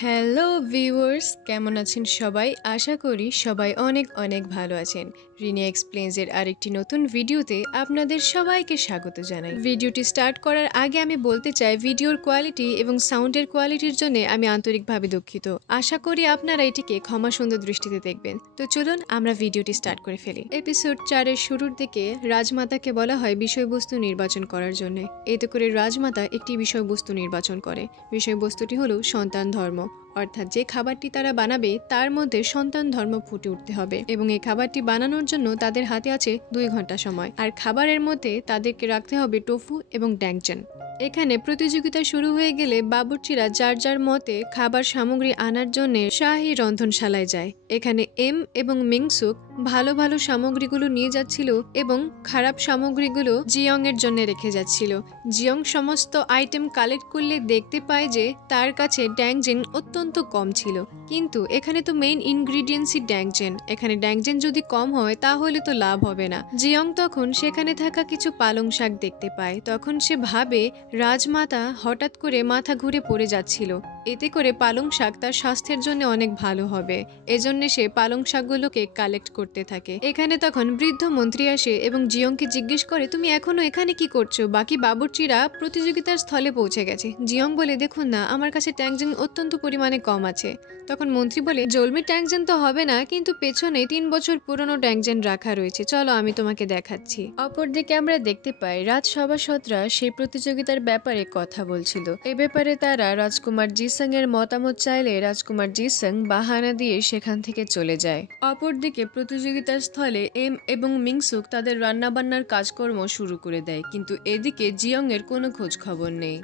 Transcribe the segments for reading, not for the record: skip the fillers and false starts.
Hello viewers, কেমন আছেন সবাই? আশা করি সবাই অনেক অনেক ভালো আছেন। রিনি এক্সপ্লেন্সের আরেকটি নতুন ভিডিওতে আপনাদের সবাইকে স্বাগত জানাই। ভিডিওটি স্টার্ট করার আগে আমি বলতে চাই, ভিডিওর কোয়ালিটি এবং সাউন্ডের কোয়ালিটির জন্য আমি আন্তরিকভাবে দুঃখিত। আশা করি আপনারা এটিকে ক্ষমা সুন্দর দৃষ্টিতে দেখবেন। তো চলুন আমরা ভিডিওটি স্টার্ট করে ফেলি। এপিসোড 4-এর শুরুর দিকে রাজমাতাকে বলা হয় বিষয়বস্তু নির্বাচন করার জন্য। এতে করে রাজমাতা একটি বিষয়বস্তু নির্বাচন করে। বিষয়বস্তুটি হলো সন্তান ধর্ম, অর্থাৎ যে খাবারটি তারা বানাবে তার মধ্যে সন্তান ধর্ম ফুটে উঠতে হবে এবং এই খাবারটি বানানোর জন্য তাদের হাতে আছে 2 ঘন্টা সময়। আর খাবারের মধ্যে তাদেরকে রাখতে হবে টোফু এবং ড্যাংচেন। এখানে প্রতিযোগিতা শুরু হয়ে গেলে বাবুর্চিরা যার যার মতে খাবার সামগ্রী আনার জন্য শাহী রন্ধনশালায় যায়। এখানে এম এবং মিংসুক ভালো ভালো সামগ্রীগুলো নিয়ে যাচ্ছিল এবং খারাপ সামগ্রীগুলো জিয়ং এর জন্য রেখে যাচ্ছিল। জিয়ং সমস্ত আইটেম কালেক্ট করলে দেখতে পায় যে তার কাছে ড্যাংজেন অত্যন্ত কম ছিল, কিন্তু এখানে তো মেইন ইনগ্রিডিয়েন্টসই ড্যাংজেন। এখানে ড্যাংজেন যদি কম হয় তাহলে তো লাভ হবে না। জিয়ং তখন সেখানে থাকা কিছু পালং শাক দেখতে পায়। তখন সে ভাবে রাজমাতা হঠাৎ করে মাথা ঘুরে পড়ে যাচ্ছিল, এতে করে পালং শাক তার স্বাস্থ্যের জন্য অনেক ভালো হবে। এজন্য সে পালং শাকগুলোকে কালেক্ট করতে থাকে। এখানে তখন বৃদ্ধ মন্ত্রী আসে এবং জিয়ংকে জিজ্ঞেস করে, তুমি এখনো এখানে কি করছো? বাকি বাবুর্চিরা প্রতিযোগিতার স্থলে পৌঁছে গেছে। জিয়ং বলে, দেখুন না, আমার কাছে ট্যাংজেন অত্যন্ত পরিমাণে কম আছে। তখন মন্ত্রী বলে, জলমি ট্যাংজেন তো হবে না, কিন্তু পেছনে 3 বছর পুরনো ট্যাংজেন রাখা রয়েছে, চলো আমি তোমাকে দেখাচ্ছি। অপরদিকে আমরা দেখতে পাই রাজসভাসদরা সেই প্রতিযোগিতার ব্যাপারে কথা বলছিল। এ ব্যাপারে তারা রাজকুমার জিসং এর মতামত চাইলে রাজকুমার জিসং বাহানা দিয়ে সেখান থেকে চলে যায়। অপরদিকে প্রতিযোগিতার স্থলে এম এবং মিংসুক তাদের রান্নাবান্নার কাজকর্ম শুরু করে দেয়, কিন্তু এদিকে জিয়ং এর কোনো খোঁজ খবর নেই।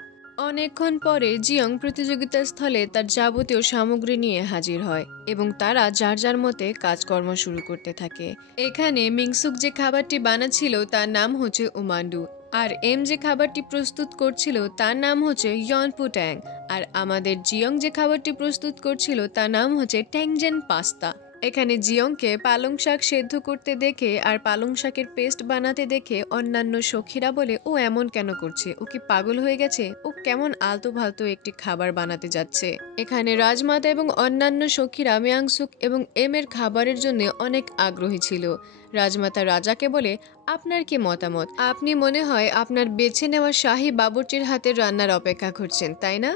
অনেকক্ষণ পরে জিয়ং প্রতিযোগিতার স্থলে তার যাবতীয় সামগ্রী নিয়ে হাজির হয় এবং তারা যার যার মতে কাজকর্ম শুরু করতে থাকে। এখানে মিংসুক যে খাবারটি বানাচ্ছিল তার নাম হচ্ছে উমান্ডু, আর এম যে খাবারটি প্রস্তুত করছিল তার নাম হচ্ছে ইয়নপু ট্যাং, আর আমাদের জিয়ং যে খাবারটি প্রস্তুত করছিল তার নাম হচ্ছে ট্যাংজেন পাস্তা। এখানে জিয়ংকে পালং শাক সেদ্ধ করতে দেখে আর পালং শাকের পেস্ট বানাতে দেখে অন্যান্য সখীরা বলে, ও এমন কেন করছে? ও কি পাগল হয়ে গেছে? ও কেমন আলতো ফালতো একটি খাবার বানাতে যাচ্ছে। এখানে রাজমাতা এবং অন্যান্য সখীরা মিয়াংসুক এবং এম এর খাবারের জন্য অনেক আগ্রহী ছিল। রাজমাতা রাজাকে বলে, আপনার কি মতামত? আপনি মনে হয় আপনার বেছে নেওয়া শাহী বাবুর্চির হাতের রান্নার অপেক্ষা করছেন, তাই না?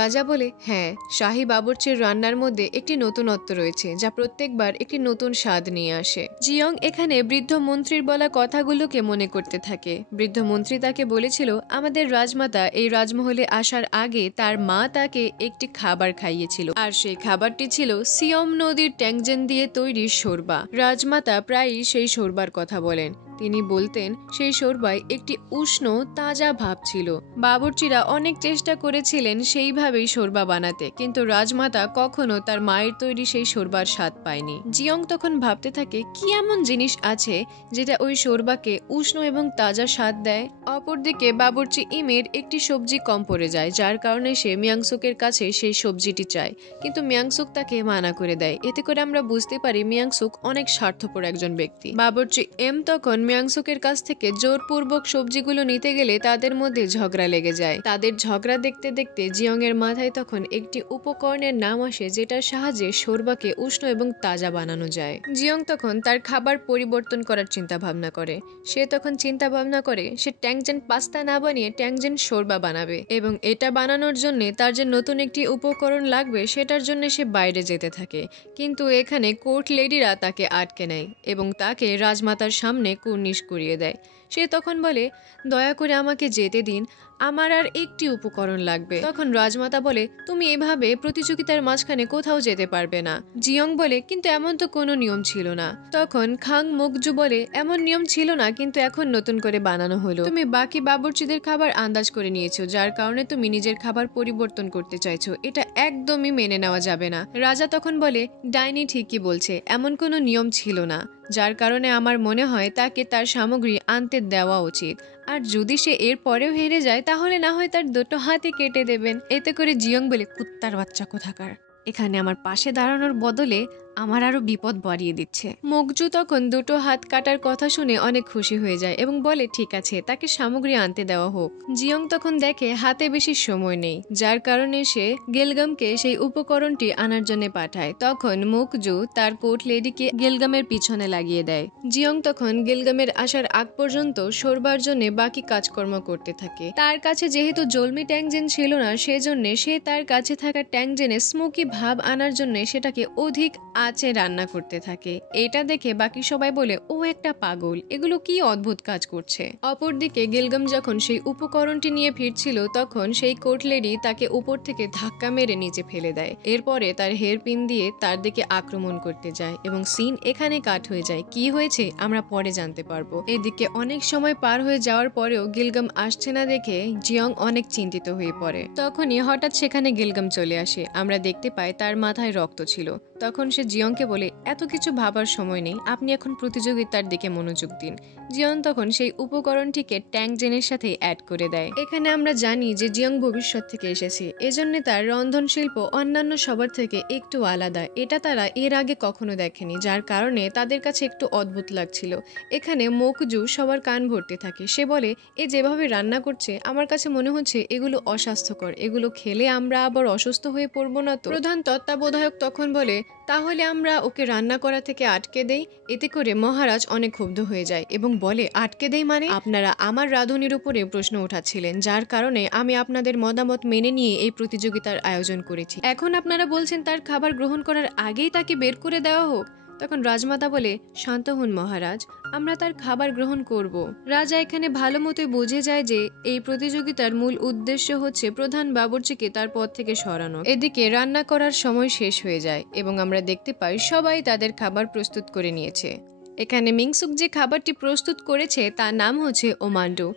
রাজা বলে, হ্যাঁ, শাহী বাবুর্চির রান্নার মধ্যে একটি নতুনত্ব রয়েছে যা প্রত্যেকবার একটি নতুন স্বাদ নিয়ে আসে। জিয়ং এখানে বৃদ্ধ মন্ত্রীর বলা কথাগুলোকে মনে করতে থাকে। বৃদ্ধ মন্ত্রী তাকে বলেছিল, আমাদের রাজমাতা এই রাজমহলে আসার আগে তার মা তাকে একটি খাবার খাইয়েছিল, আর সেই খাবারটি ছিল সিয়ম নদীর ট্যাংজেন দিয়ে তৈরি শোরবা। রাজমাতা প্রায়ই সেই শোরবার কথা বলেন। তিনি বলতেন সেই শোরবায় একটি উষ্ণ তাজা ভাব ছিল। বাবুর্চিরা অনেক চেষ্টা করেছিলেন সেইভাবেই শোরবা বানাতে, কিন্তু রাজমাতা কখনো তার মায়ের তৈরি সেই শোরবার স্বাদ পায়নি। জিয়ং তখন ভাবতে থাকে, কি এমন জিনিস আছে যেটা ওই শোরবাকে উষ্ণ এবং তাজা স্বাদ দেয়। অপরদিকে বাবুর্চি ইমের একটি সবজি কম পড়ে যায়, যার কারণে সে মিয়াংসুকের কাছে সেই সবজিটি চায়, কিন্তু মিয়াংসুক তাকে মানা করে দেয়। এতে করে আমরা বুঝতে পারি মিয়াংসুক অনেক স্বার্থপর একজন ব্যক্তি। বাবুর্চি এম তখন মিয়াংসুকের কাছ থেকে জোরপূর্বক সবজিগুলো নিতে গেলে তাদের মধ্যে ঝগড়া লেগে যায়। তাদের ঝগড়া দেখতে দেখতে জিয়ং এর মাথায় তখন একটি উপকরণের নাম আসে যেটার সাহায্যে শোরবাকে উষ্ণ এবং তাজা বানানো যায়। জিয়ং তখন তার খাবার পরিবর্তন করার চিন্তা ভাবনা করে। সে তখন চিন্তা ভাবনা করে সে ট্যাংজেন পাস্তা না বানিয়ে ট্যাংজেন শোরবা বানাবে, এবং এটা বানানোর জন্য তার যে নতুন একটি উপকরণ লাগবে সেটার জন্য সে বাইরে যেতে থাকে। কিন্তু এখানে কোর্ট লেডিরা তাকে আটকে নেয় এবং তাকে রাজমাতার সামনে কুর্নিশ করিয়ে দেয়। সে তখন বলে, দয়া করে আমাকে যেতে দিন, আমার আর একটি উপকরণ লাগবে। তখন রাজমাতা বলে, তুমি এভাবে প্রতিযোগিতার মাঝখানে কোথাও যেতে পারবে না। জিয়ং বলে, কিন্তু এমন তো কোনো নিয়ম ছিল না। তখন খাং মুকজু বলে, এমন নিয়ম ছিল না, কিন্তু এখন নতুন করে বানানো হলো। তুমি বাকি বাবুর্চিদের খাবার আন্দাজ করে নিয়েছো, যার কারণে তুমি নিজের খাবার পরিবর্তন করতে চাইছো। এটা একদমই মেনে নেওয়া যাবে না। রাজা তখন বলে, ডাইনি ঠিকই বলছে, এমন কোনো নিয়ম ছিল না, যার কারণে আমার মনে হয় তাকে তার সামগ্রী আনতে দেওয়া উচিত। আর যদি সে এর পরেও হেরে যায় তাহলে না হয় তার দুটো হাতই কেটে দেবেন। এতে করে জিয়ং বলে, কুত্তার বাচ্চা কোথাকার, এখানে আমার পাশে দাঁড়ানোর বদলে আমার আরো বিপদ বাড়িয়ে দিচ্ছে। মকজু তখন দুটো হাত কাটার কথা শুনে অনেক খুশি হয়ে যায় এবং বলে ঠিক আছে, তাকে সামগ্রী আনতে দেওয়া হোক। জিয়ং তখন দেখে হাতে বেশি সময় নেই, যার কারণে সে গেলগামকে সেই উপকরণটি আনার জন্য পাঠায়। তখন মকজু তার কোট লেডিকে গেলগামের পিছনে লাগিয়ে দেয়। জিয়ং তখন গেলগামের আসার আগ পর্যন্ত সরবার জন্য বাকি কাজকর্ম করতে থাকে। তার কাছে যেহেতু জলমি ট্যাংজেন ছিল না, সেজন্য সে তার কাছে থাকা ট্যাংজেনে স্মোকি ভাব আনার জন্য সেটাকে অধিক আঁচে রান্না করতে থাকে। এটা দেখে বাকি সবাই বলে ও একটা পাগল, এগুলো কি অদ্ভুত কাজ করছে। অপরদিকে গেলগাম যখন সেই উপকরণটি নিয়ে ফিরছিল, তখন সেই কোটলেডি তাকে উপর থেকে ধাক্কা মেরে নিচে ফেলে দেয়। এরপরে তার হেয়ার পিন দিয়ে তার দিকে আক্রমণ করতে যায় এবং সিন এখানে কাট হয়ে যায়। কি হয়েছে আমরা পরে জানতে পারবো। এদিকে অনেক সময় পার হয়ে যাওয়ার পরেও গিলগাম আসছে না দেখে জিয়ং অনেক চিন্তিত হয়ে পড়ে। তখনই হঠাৎ সেখানে গিলগাম চলে আসে। আমরা দেখতে পাই তার মাথায় রক্ত ছিল। তখন সে জিয়ংকে বলে এত কিছু ভাবার সময় নেই, আপনি এখন প্রতিযোগিতার দিকে মনোযোগ দিন। জিয়ং তখন সেই উপকরণটিকে ট্যাংজেনের সাথে অ্যাড করে দেয়। এখানে আমরা জানি যে জিয়ং ভবিষ্যৎ থেকে এসেছে, এজন্য তার রন্ধন শিল্প অন্যান্য সবার থেকে একটু আলাদা। এটা তারা এর আগে কখনো দেখেনি, যার কারণে তাদের কাছে একটু অদ্ভুত লাগছিল। এখানে মকজু সবার কান ভরতে থাকে। সে বলে এ যেভাবে রান্না করছে আমার কাছে মনে হচ্ছে এগুলো অস্বাস্থ্যকর, এগুলো খেলে আমরা আবার অসুস্থ হয়ে পড়বো না তো। প্রধান তত্ত্বাবধায়ক তখন বলে তাহলে আমরা ওকে রান্না করা থেকে আটকে দেই। এতে করে মহারাজ অনেক ক্ষুব্ধ হয়ে যায় এবং বলে আটকে দেই মানে? আপনারা আমার রাঁধুনির উপরে প্রশ্ন উঠাচ্ছিলেন, যার কারণে আমি আপনাদের মতামত মেনে নিয়ে এই প্রতিযোগিতার আয়োজন করেছি। এখন আপনারা বলছেন তার খাবার গ্রহণ করার আগেই তাকে বের করে দেওয়া হোক। তখন রাজমাতা বলে শান্ত হন মহারাজ, আমরা তার খাবার গ্রহণ করব। রাজা এখানে ভালো মতোই বুঝে যায় যে এই প্রতিযোগিতার মূল উদ্দেশ্য হচ্ছে প্রধান বাবুর্চিকে তার পদ থেকে সরানো। এদিকে রান্না করার সময় শেষ হয়ে যায় এবং আমরা দেখতে পাই সবাই তাদের খাবার প্রস্তুত করে নিয়েছে। এখানে মিংসুক যে খাবারটি প্রস্তুত করেছে তার নাম হচ্ছে ওমান্ডু।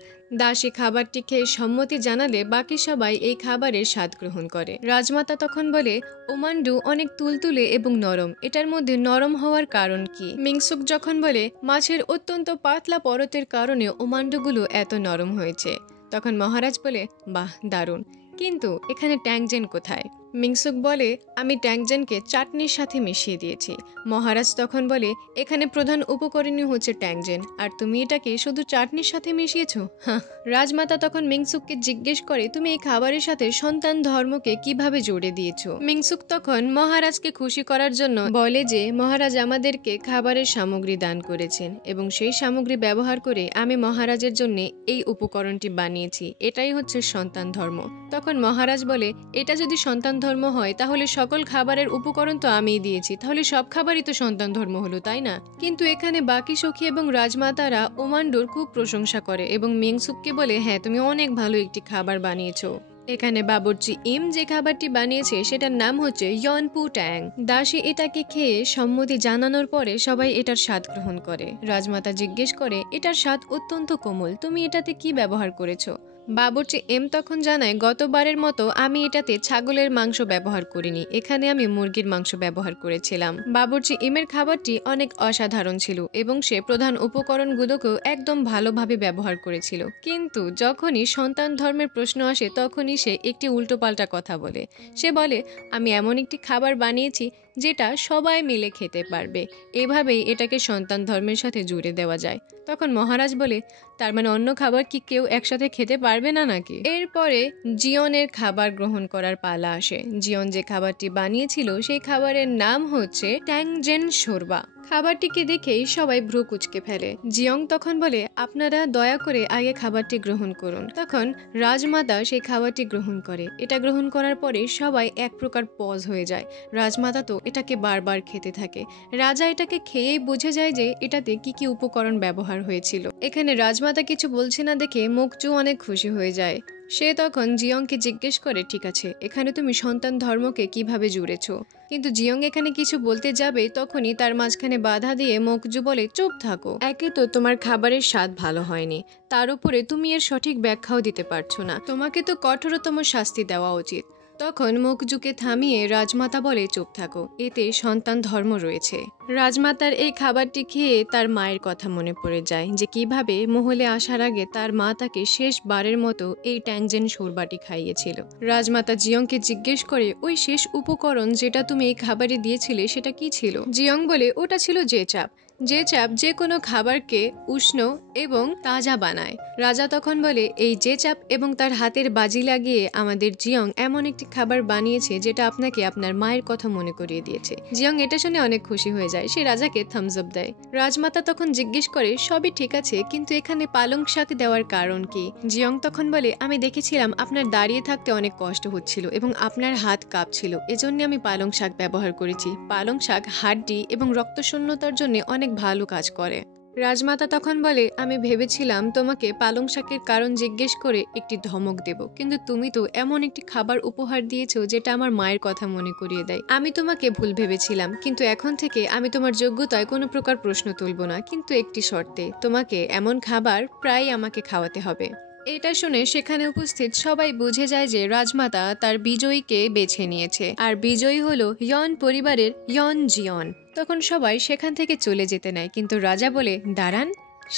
দাসী খাবারটি খেয়ে সম্মতি জানালে বাকি সবাই এই খাবারের স্বাদ গ্রহণ করে। রাজমাতা তখন বলে ওমান্ডু অনেক তুলতুলে এবং নরম, এটার মধ্যে নরম হওয়ার কারণ কি? মিংসুক যখন বলে মাছের অত্যন্ত পাতলা পরতের কারণে ওমান্ডুগুলো এত নরম হয়েছে। তখন মহারাজ বলে বাহ দারুণ, কিন্তু এখানে ট্যাংজেন কোথায়? মিংসুক বলে আমি ট্যাংজেনকে চাটনির সাথে মিশিয়ে দিয়েছি। মহারাজ তখন বলে এখানে প্রধান উপকরণই হচ্ছে ট্যাংজেন, আর তুমি এটাকে শুধু চাটনির সাথে মিশিয়েছো। হ্যাঁ। রাজমাতা তখন মিংসুককে জিজ্ঞেস করে তুমি এই খাবারের সাথে সন্তান ধর্মকে কিভাবে জুড়ে দিয়েছো? মিংসুক তখন মহারাজকে খুশি করার জন্য বলে যে মহারাজ আমাদেরকে খাবারের সামগ্রী দান করেছেন এবং সেই সামগ্রী ব্যবহার করে আমি মহারাজের জন্য এই উপকরণটি বানিয়েছি, এটাই হচ্ছে সন্তান ধর্ম। তখন মহারাজ বলে এটা যদি সন্তান ধর্ম হয় তাহলে সকল খাবারের উপকরণ তো আমিই দিয়েছি, তাহলে সব খাবারই তো সন্তান ধর্ম হলো, তাই না? কিন্তু এখানে বাকি সখী এবং রাজমাতারা ওমান্ডুর খুব প্রশংসা করে এবং মিংসুককে বলে হ্যাঁ তুমি অনেক ভালো একটি খাবার বানিয়েছো। এখানে বাবুর্চি ইম যে খাবারটি বানিয়েছে সেটার নাম হচ্ছে ইয়নপু ট্যাং। দাসী এটাকে খেয়ে সম্মতি জানানোর পরে সবাই এটার স্বাদ গ্রহণ করে। রাজমাতা জিজ্ঞেস করে এটার স্বাদ অত্যন্ত কোমল, তুমি এটাতে কি ব্যবহার করেছো? বাবুর্চি এম তখন জানায় গতবারের মতো আমি এটাতে ছাগলের মাংস ব্যবহার করিনি, এখানে আমি মুরগির মাংস ব্যবহার করেছিলাম। বাবুর্চি ইমের খাবারটি অনেক অসাধারণ ছিল এবং সে প্রধান উপকরণগুলোকেও একদম ভালোভাবে ব্যবহার করেছিল। কিন্তু যখনই সন্তান ধর্মের প্রশ্ন আসে তখনই সে একটি উল্টোপাল্টা কথা বলে। সে বলে আমি এমন একটি খাবার বানিয়েছি যেটা সবাই মিলে খেতে পারবে, এভাবেই এটাকে সন্তান ধর্মের সাথে জুড়ে দেওয়া যায়। তখন মহারাজ বলে তার মানে অন্য খাবার কি কেউ একসাথে খেতে পারবে না নাকি? এরপরে জিয়নের খাবার গ্রহণ করার পালা আসে। জিয়ন যে খাবারটি বানিয়েছিল সেই খাবারের নাম হচ্ছে ট্যাংজেন শোরবা। খাবারটিকে দেখেই সবাই ভ্রু কুঁচকে ফেলে। জিয়ং তখন বলে আপনারা দয়া করে আগে খাবারটি গ্রহণ করুন। তখন রাজমাতা সেই খাবারটি গ্রহণ করে। এটা গ্রহণ করার পরে সবাই এক প্রকার পজ হয়ে যায়। রাজমাতা তো এটাকে বারবার খেতে থাকে। রাজা এটাকে খেয়েই বুঝে যায় যে এটাতে কি কি উপকরণ ব্যবহার হয়েছিল। এখানে রাজমাতা কিছু বলছে না দেখে মকজু অনেক খুশি হয়ে যায়। সে তখন জিয়ংকে জিজ্ঞেস করে ঠিক আছে এখানে তুমি সন্তান ধর্মকে কিভাবে জুড়েছো? কিন্তু জিয়ং এখানে কিছু বলতে যাবে তখনই তার মাঝখানে বাধা দিয়ে মকজু বলে চুপ থাকো, একে তো তোমার খাবারের স্বাদ ভালো হয়নি, তার উপরে তুমি এর সঠিক ব্যাখ্যাও দিতে পারছো না, তোমাকে তো কঠোরতম শাস্তি দেওয়া উচিত। তখন মুখজুকে থামিয়ে রাজমাতা বলে, চুপ থাকো, এতে সন্তান ধর্ম রয়েছে। রাজমাতার এই খাবারটি খেয়ে তার মায়ের কথা মনে পড়ে যায় যে কিভাবে মহলে আসার আগে তার মা তাকে শেষবারের মতো এই ট্যাংজেন শোরবাটি খাইয়েছিল। রাজমাতা জিয়ংকে জিজ্ঞেস করে, ওই শেষ উপকরণ যেটা তুমি এই খাবারে দিয়েছিলে সেটা কি ছিল? জিয়ং বলে, ওটা ছিল জেচাপ। জেচাপ যে কোনো খাবারকে উষ্ণ এবং তাজা বানায়। রাজা তখন বলে, এই জেচাপ এবং তার হাতের বাজি লাগিয়ে আমাদের জিয়ং এমন একটি খাবার বানিয়েছে যেটা আপনাকে আপনার মায়ের কথা মনে করিয়ে দিয়েছে। জিয়ং এটা শুনে অনেক খুশি হয়ে যায়, সে রাজাকে থামস আপ দেয়। রাজমাতা তখন জিজ্ঞেস করে, সবই ঠিক আছে, কিন্তু এখানে পালং শাক দেওয়ার কারণ কি? জিয়ং তখন বলে, আমি দেখেছিলাম আপনার দাঁড়িয়ে থাকতে অনেক কষ্ট হচ্ছিল এবং আপনার হাত কাঁপছিল, এজন্য আমি পালং শাক ব্যবহার করেছি। পালং শাক হাড্ডি এবং রক্তশূন্যতার জন্য অনেক ভালো কাজ করে। রাজমাতা তখন বলে, আমি ভেবেছিলাম তোমাকে পালং শাকের কারণ জিজ্ঞেস করে একটি ধমক দেব, কিন্তু তুমি তো এমন একটি খাবার উপহার দিয়েছো যেটা আমার মায়ের কথা মনে করিয়ে দেয়। আমি তোমাকে ভুল ভেবেছিলাম, কিন্তু এখন থেকে আমি তোমার যোগ্যতায় কোনো প্রকার প্রশ্ন তুলব না, কিন্তু একটি শর্তে, তোমাকে এমন খাবার প্রায় আমাকে খাওয়াতে হবে। এটা শুনে সেখানে উপস্থিত সবাই বুঝে যায় যে রাজমাতা তার বিজয়ীকে বেছে নিয়েছে, আর বিজয়ী হলো ইয়ন পরিবারের ইয়ন জিয়ন। তখন সবাই সেখান থেকে চলে যেতে নেয়, কিন্তু রাজা বলে, দাঁড়ান,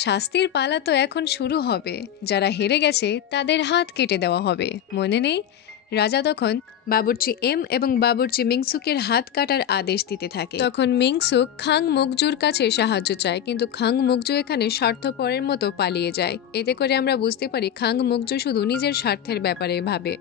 শাস্তির পালা তো এখন শুরু হবে। যারা হেরে গেছে তাদের হাত কেটে দেওয়া হবে, মনে নেই? রাজা তখন বাবুর্চি এম এবং বাবুর্চি মিংসুকের হাত কাটার আদেশ দিতে থাকে। তখন মিংসুক খাং মুকজুর কাছে সাহায্য চায়, কিন্তু খাং মুকজু এখানে স্বার্থপরের মতো পালিয়ে যায়। এতে করে আমরা বুঝতে পারি খাং মুকজু শুধু নিজের স্বার্থের ব্যাপারে ভাবে।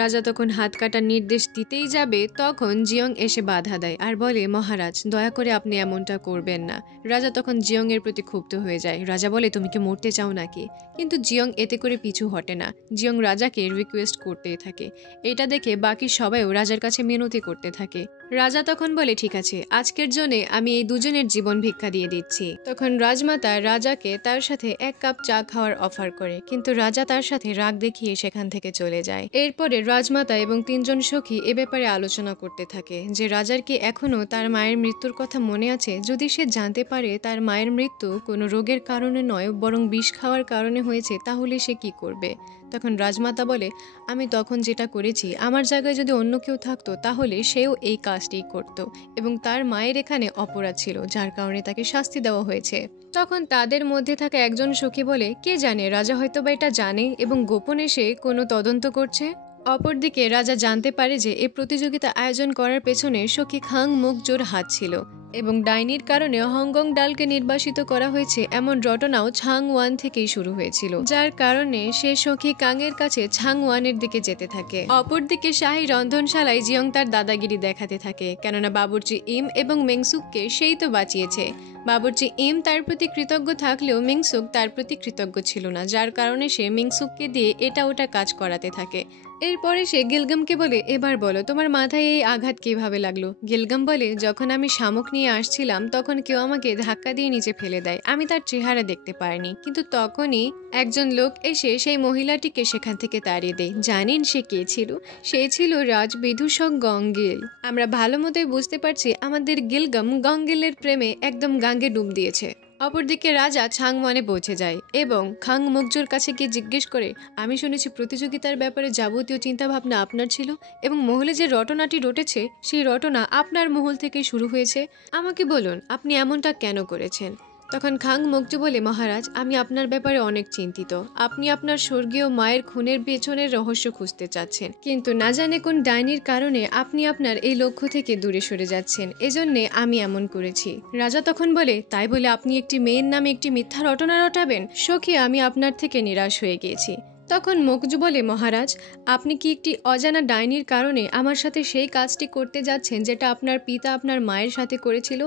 রাজা তখন হাত কাটার নির্দেশ দিতেই যাবে, তখন জিয়ং এসে বাধা দেয় আর বলে, মহারাজ, দয়া করে আপনি এমনটা করবেন না। রাজা তখন জিয়ং এর প্রতি ক্ষুব্ধ হয়ে যায়। রাজা বলে, তুমি কি মরতে চাও নাকি? কিন্তু জিয়ং এতে করে পিছু হটে না। জিয়ং রাজাকে রিকোয়েস্ট করতেই থাকে। এটা দেখে বাকি সবাইও রাজার কাছে মিনতি করতে থাকে। রাজা তখন বলে, ঠিক আছে, আজকের জন্য আমি এই দুজনের জীবন ভিক্ষা দিয়ে দিচ্ছি। তখন রাজমাতা রাজাকে তার সাথে 1 কাপ চা খাওয়ার অফার করে, কিন্তু রাজা তার সাথে রাগ দেখিয়ে সেখান থেকে চলে যায়। এরপরে রাজমাতা এবং 3 জন সখী এ ব্যাপারে আলোচনা করতে থাকে যে রাজার কি এখনো তার মায়ের মৃত্যুর কথা মনে আছে? যদি সে জানতে পারে তার মায়ের মৃত্যু কোনো রোগের কারণে নয় বরং বিষ খাওয়ার কারণে হয়েছে, তাহলে সে কি করবে? তখন রাজমাতা বলে, আমি তখন যেটা করেছি, আমার জায়গায় যদি অন্য কেউ থাকতো তাহলে সেও এই কাজটি করত এবং তার মায়ের এখানে অপরাধ ছিল, যার কারণে তাকে শাস্তি দেওয়া হয়েছে। তখন তাদের মধ্যে থাকা একজন সখী বলে, কে জানে, রাজা হয়তোবা এটা জানে এবং গোপনে সে কোনো তদন্ত করছে। অপরদিকে রাজা জানতে পারে যে এই প্রতিযোগিতা আয়োজন করার পেছনে সখী খাং মুকজোর হাত ছিল এবং ডাইনির কারণে হংকং ডালকে নির্বাসিত করা হয়েছে এমন রটনাও ছাং ওয়ান থেকেই শুরু হয়েছিল, যার কারণে সে সখী কাংয়ের কাছে ছাং ওয়ানের দিকে যেতে থাকে। অপরদিকে শাহী রন্ধনশালায় জিয়ং তার দাদাগিরি দেখাতে থাকে, কেননা বাবুর্চি ইম এবং মেংসুককে সেই তো বাঁচিয়েছে। বাবুর্চি ইম তার প্রতি কৃতজ্ঞ থাকলেও মিংসুক তার প্রতি কৃতজ্ঞ ছিল না, যার কারণে সে মিংসুককে দিয়ে এটা ওটা কাজ করাতে থাকে। এরপরে সে গিলগামকে বলে, এবার বলো তোমার মাথায় এই আঘাত কিভাবে লাগলো? গিলগাম বলে, যখন আমি শামুক নিয়ে আসছিলাম তখন কেউ আমাকে ধাক্কা দিয়ে নিচে ফেলে দেয়, আমি তার চেহারা দেখতে পারিনি, কিন্তু তখনই একজন লোক এসে সেই মহিলাটিকে সেখান থেকে তাড়িয়ে দেয়। জানেন সে কে ছিল? সে ছিল রাজবিদূষক গঙ্গেল। আমরা ভালো মতোই বুঝতে পারছি আমাদের গিলগাম গঙ্গেলের প্রেমে একদম গাঙ্গে ডুব দিয়েছে। অপরদিকে রাজা ছাংওয়ানে পৌঁছে যায় এবং খাং মুকজোর কাছে গিয়ে জিজ্ঞেস করে, আমি শুনেছি প্রতিযোগিতার ব্যাপারে যাবতীয় চিন্তাভাবনা আপনার ছিল এবং মহলে যে রটনাটি রটেছে সেই রটনা আপনার মহল থেকেই শুরু হয়েছে। আমাকে বলুন, আপনি এমনটা কেন করেছেন? তখন খাং মুকজো বলে, মহারাজ, আমি আপনার ব্যাপারে অনেক চিন্তিত। আপনি আপনার স্বর্গীয় মায়ের খুনের পেছনের রহস্য খুঁজতে চাচ্ছেন, কিন্তু না জানে কোন ডাইনির কারণে আপনি আপনার এই লক্ষ্য থেকে দূরে সরে যাচ্ছেন, এজন্যে আমি এমন করেছি। রাজা তখন বলে, তাই বলে আপনি একটি মেয়ের নামে একটি মিথ্যা রটনা রটাবেন? সখী, আমি আপনার থেকে নিরাশ হয়ে গিয়েছি। তখন মুকজু বলে, মহারাজ, আপনি কি একটি অজানা ডাইনির কারণে আমার সাথে সেই কাজটি করতে যাচ্ছেন যেটা আপনার পিতা আপনার মায়ের সাথে করেছিল?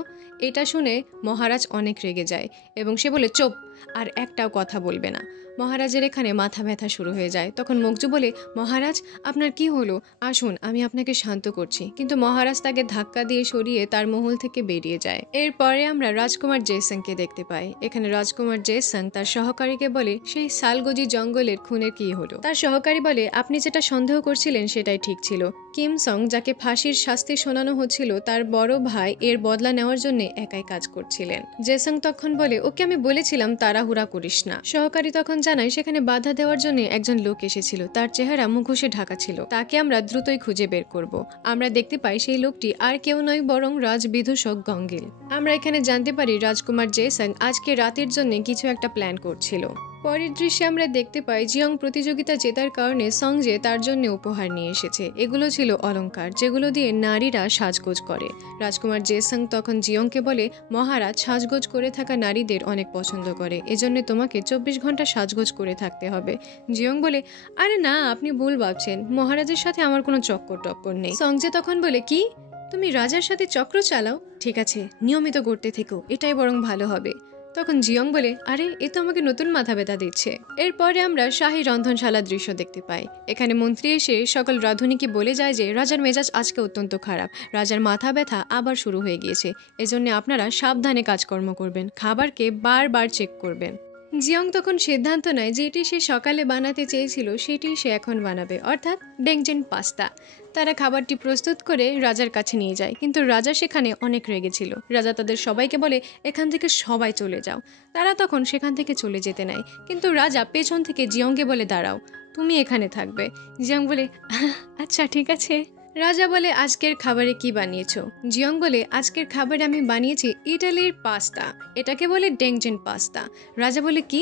এটা শুনে মহারাজ অনেক রেগে যায় এবং সে বলে, চুপ, আর একটাও কথা বলবে না। মহারাজের এখানে মাথা ব্যথা শুরু হয়ে যায়। তখন মুকজু বলে, মহারাজ, আপনার কি হলো? আসুন, আমি আপনাকে শান্ত করছি। কিন্তু মহারাজ তাকে ধাক্কা দিয়ে সরিয়ে তার মহল থেকে বেরিয়ে যায়। এরপরে আমরা রাজকুমার জেসংকে দেখতে পাই। এখানে রাজকুমার জেসং তার সহকারীকে বলে, সেই সালগজি জঙ্গলের খুনের কি হলো? তার সহকারী বলে, আপনি যেটা সন্দেহ করছিলেন সেটাই ঠিক ছিল। কিম সং, যাকে ফাঁসির শাস্তি শোনানো হচ্ছিল, তার বড় ভাই এর বদলা নেওয়ার জন্য একাই কাজ করছিলেন। জেসং তখন বলে, ওকে আমি বলেছিলাম তাড়াহুড়া করিস না। সহকারী তখন জানায় সেখানে বাধা দেওয়ার জন্য একজন লোক এসেছিল, তার চেহারা মুখোশে ঢাকা ছিল, তাকে আমরা দ্রুতই খুঁজে বের করব। আমরা দেখতে পাই সেই লোকটি আর কেউ নয় বরং রাজবিদূষক গঙ্গিল। আমরা এখানে জানতে পারি রাজকুমার জেসং আজকে রাতের জন্য কিছু একটা প্ল্যান করছিল। পরের দৃশ্যে আমরা দেখতে পাই জিয়ং প্রতিযোগিতা জেতার কারণে সংজে তার জন্য উপহার নিয়ে এসেছে। এগুলো ছিল অলংকার যেগুলো দিয়ে নারীরা সাজগোজ করে। রাজকুমার জেসং তখন জিয়ংকে বলে, মহারাজ সাজগোজ করে থাকা নারীদের অনেক পছন্দ করে, এজন্য তোমাকে 24 ঘন্টা সাজগোজ করে থাকতে হবে। জিয়ং বলে, আরে না, আপনি ভুল ভাবছেন, মহারাজের সাথে আমার কোনো চক্কর টক্কর নেই। সংজে তখন বলে, কি তুমি রাজার সাথে চক্র চালাও? ঠিক আছে, নিয়মিত করতে থেকো, এটাই বরং ভালো হবে। তখন জিয়ং বলে, আরে এ তো আমাকে নতুন মাথা ব্যথা দিচ্ছে। এরপরে আমরা শাহী রন্ধনশালার দৃশ্য দেখতে পাই। এখানে মন্ত্রী এসে সকল রাঁধুনিকে বলে যায় যে রাজার মেজাজ আজকে অত্যন্ত খারাপ, রাজার মাথা ব্যথা আবার শুরু হয়ে গিয়েছে, এজন্য আপনারা সাবধানে কাজকর্ম করবেন, খাবারকে বারবার চেক করবেন। জিয়ং তখন সিদ্ধান্ত নেয় যেটি সে সকালে বানাতে চেয়েছিল সেটি সে এখন বানাবে, অর্থাৎ ডেংজেন পাস্তা। তারা খাবারটি প্রস্তুত করে রাজার কাছে নিয়ে যায়, কিন্তু রাজা সেখানে অনেক রেগেছিল। রাজা তাদের সবাইকে বলে, এখান থেকে সবাই চলে যাও। তারা তখন সেখান থেকে চলে যেতে নেয়, কিন্তু রাজা পেছন থেকে জিয়ংকে বলে, দাঁড়াও, তুমি এখানে থাকবে। জিয়ং বলে, আচ্ছা ঠিক আছে। রাজা বলে, আজকের খাবারে কি বানিয়েছো? জিয়ং বলে, আজকের খাবারে আমি বানিয়েছি ইটালির পাস্তা, এটাকে বলে ডেংজেন পাস্তা। রাজা বলে, কি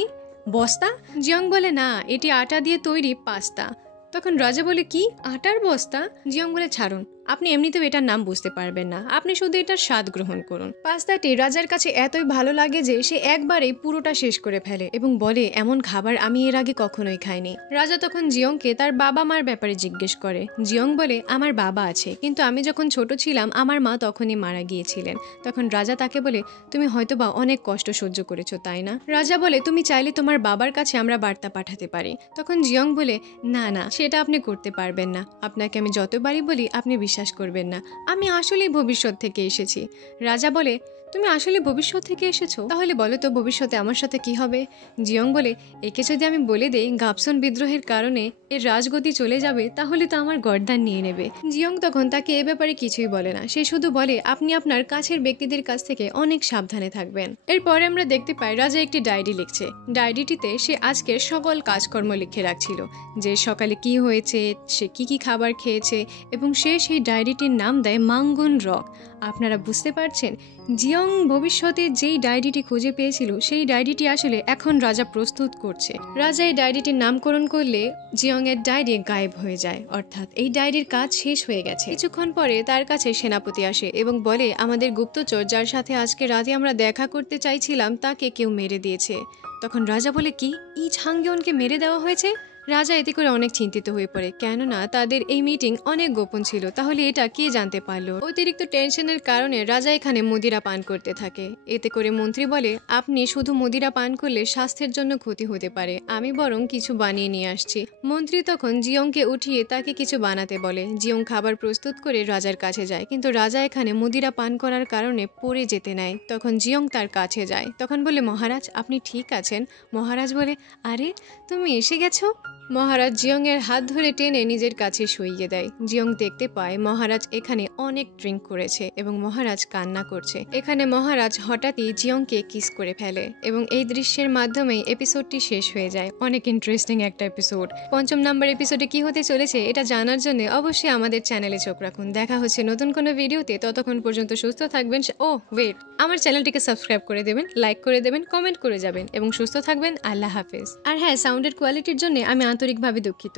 বস্তা? জিয়ং বলে, না, এটি আটা দিয়ে তৈরি পাস্তা। তখন রাজা বলে, কি আটার বস্তা? জিয়ং বলে, ছাড়ুন, আপনি এমনিতেও এটার নাম বুঝতে পারবেন না, আপনি শুধু এটার স্বাদ গ্রহণ করুন। পাস্তাটি রাজার কাছে এতই ভালো লাগে যে সে একবারেই পুরোটা শেষ করে ফেলে এবং বলে, এমন খাবার আমি এর আগে কখনোই খাইনি। রাজা তখন জিয়ংকে তার বাবা মার ব্যাপারে জিজ্ঞেস করে। জিয়ং বলে, আমার বাবা আছে, কিন্তু আমি যখন ছোট ছিলাম আমার মা তখনই মারা গিয়েছিলেন। তখন রাজা তাকে বলে, তুমি হয়তোবা অনেক কষ্ট সহ্য করেছো, তাই না? রাজা বলে, তুমি চাইলে তোমার বাবার কাছে আমরা বার্তা পাঠাতে পারি। তখন জিয়ং বলে, না না, সেটা আপনি করতে পারবেন না, আপনাকে আমি যতবারই বলি আপনি বিশ্বাস করবেন না, আমি আসলেই ভবিষ্যৎ থেকে এসেছি। রাজা বলে, তুমি আসলে ভবিষ্যৎ থেকে এসেছো? তাহলে বলো তো ভবিষ্যতে আমার সাথে কি হবে? জিয়ং বলে, একে যদি আমি বলে দেই গাবসন বিদ্রোহের কারণে এর রাজগতি চলে যাবে, তাহলে তো আমার গর্দান নিয়ে নেবে। জিয়ং তখন তাকে এ ব্যাপারে কিছুই বলে না, সে শুধু বলে, আপনি আপনার কাছের ব্যক্তিদের কাছ থেকে অনেক সাবধানে থাকবেন। এরপরে আমরা দেখতে পাই রাজা একটি ডায়েরি লিখছে। ডায়েরিটিতে সে আজকের সকল কাজকর্ম লিখে রাখছিল, যে সকালে কি হয়েছে, সে কি কি খাবার খেয়েছে, এবং সে সেই ডায়েরিটির নাম দেয় মাঙ্গুন রক। আপনারা বুঝতে পারছেন, জিয়ং ভবিষ্যতে যেই ডায়েরিটি খুঁজে পেয়েছিল সেই ডায়েরিটি আসলে এখন রাজা প্রস্তুত করছে। রাজা এই ডায়েরিটির নামকরণ করলে জিয়ং এর ডায়েরি গায়েব হয়ে যায়, অর্থাৎ এই ডায়েরির কাজ শেষ হয়ে গেছে। কিছুক্ষণ পরে তার কাছে সেনাপতি আসে এবং বলে, আমাদের গুপ্তচর যার সাথে আজকে রাতে আমরা দেখা করতে চাইছিলাম তাকে কেউ মেরে দিয়েছে। তখন রাজা বলে, কি ই ঝাংগিয়নকে মেরে দেওয়া হয়েছে? রাজা এতে করে অনেক চিন্তিত হয়ে পড়ে, কেননা তাদের এই মিটিং অনেক গোপন ছিল, তাহলে এটা কে জানতে পারলো? অতিরিক্ত টেনশনের কারণে রাজা এখানে মদিরা পান করতে থাকে। এতে করে মন্ত্রী বলে, আপনি শুধু মদিরা পান করলে স্বাস্থ্যের জন্য ক্ষতি হতে পারে, আমি বরং কিছু বানিয়ে নিয়ে আসছি। মন্ত্রী তখন জিয়ংকে উঠিয়ে তাকে কিছু বানাতে বলে। জিয়ং খাবার প্রস্তুত করে রাজার কাছে যায়, কিন্তু রাজা এখানে মদিরা পান করার কারণে পড়ে যেতে নেয়। তখন জিয়ং তার কাছে যায়, তখন বলে, মহারাজ আপনি ঠিক আছেন? মহারাজ বলে, আরে তুমি এসে গেছো। মহারাজ জিয়ং এর হাত ধরে টেনে নিজের কাছে শুইয়ে দেয়। জিয়ং দেখতে পায় মহারাজ এখানে অনেক ড্রিঙ্ক করেছে এবং মহারাজ কান্না করছে। এখানে মহারাজ হঠাৎই জিয়ংকে কিস করে ফেলে এবং এই দৃশ্যের মাধ্যমে এপিসোডটি শেষ হয়ে যায়। অনেক ইন্টারেস্টিং একটা এপিসোড। 5ম নাম্বার এপিসোডে কি হতে চলেছে এটা জানার জন্য অবশ্যই আমাদের চ্যানেলে চোখ রাখুন। দেখা হচ্ছে নতুন কোনো ভিডিওতে, ততক্ষণ পর্যন্ত সুস্থ থাকবেন। ওয়েট, আমার চ্যানেলটিকে সাবস্ক্রাইব করে দেবেন, লাইক করে দেবেন, কমেন্ট করে যাবেন এবং সুস্থ থাকবেন। আল্লাহ হাফেজ। আর হ্যাঁ, সাউন্ডের কোয়ালিটির জন্য আমি আন্তরিকভাবে দুঃখিত।